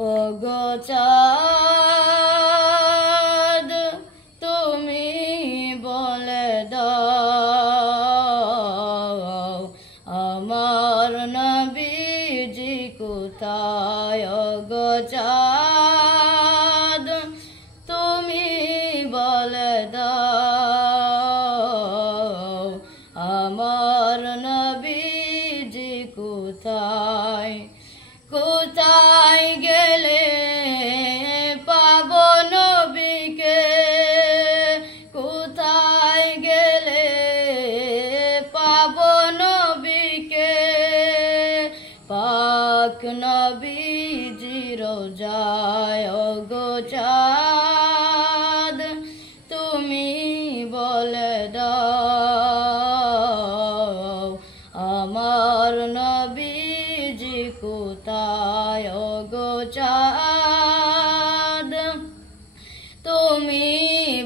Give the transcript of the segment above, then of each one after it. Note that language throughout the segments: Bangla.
ওগো চাঁদ তুমি বলে দাও আমার নবীজি কোথায়। ওগো চাঁদ তুমি বলে দাও আমার নবীজি কোথায়। কোথায় গেলে পাবো নবীকে, কোথায় গেলে পাবো নবীকে, পাক নবীজির রোজায়। ওগো চাঁদ তুমি বলে দাও আমার নবীজি কোথায়। ওগো চাঁদ তুমি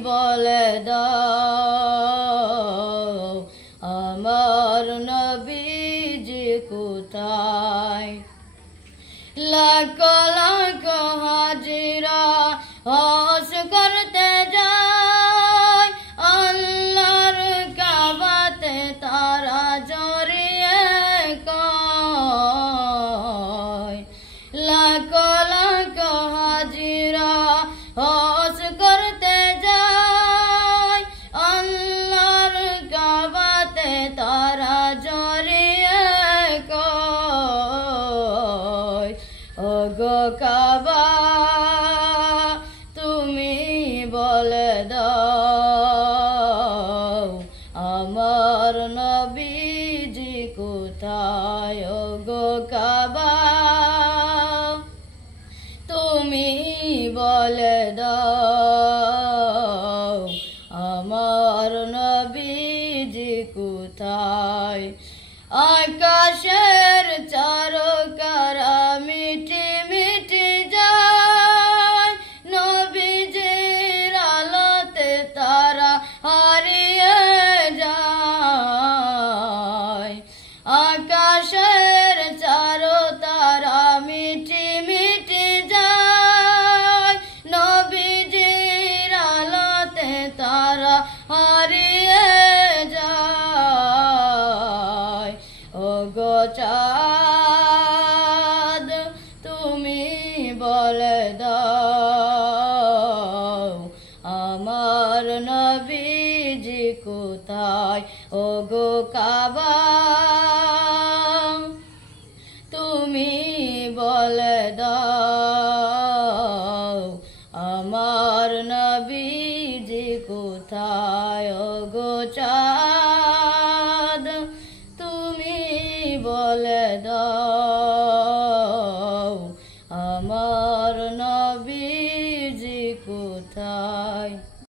বলে দাও আমার নবীজি কোথায়। লাখ লাখ হাজিরা হজ করতে যায় আল্লাহর কাবাতে তারা জড়িয়ে কয়। লাখ লাখ হাজিরা হজ করতে যায় আল্লাহর কাবাতে তারা জড়িয়ে কয়। ওগো কাবা তুমি বলে দাও আমার নবীজি কোথায়। ওগো কাবা তুমি বলে দাও আমার নবীজি কোথায়। আকাশের চারকারা মিটি মিটি যায় নবীজির আলোতে তারা হারিয়ে যায়। আকাশের চারো তারা মিটি মিটি যায় নবীজির আলোতে তারা হারিয়ে যায়। ওগো চাঁদ তুমি বলে দাও আমার নবীজি কোথায়। ওগো কাবা তুমি বলে দাও আমার নবীজি কোথায়। ওগো চাঁদ তুমি বলে দাও আমার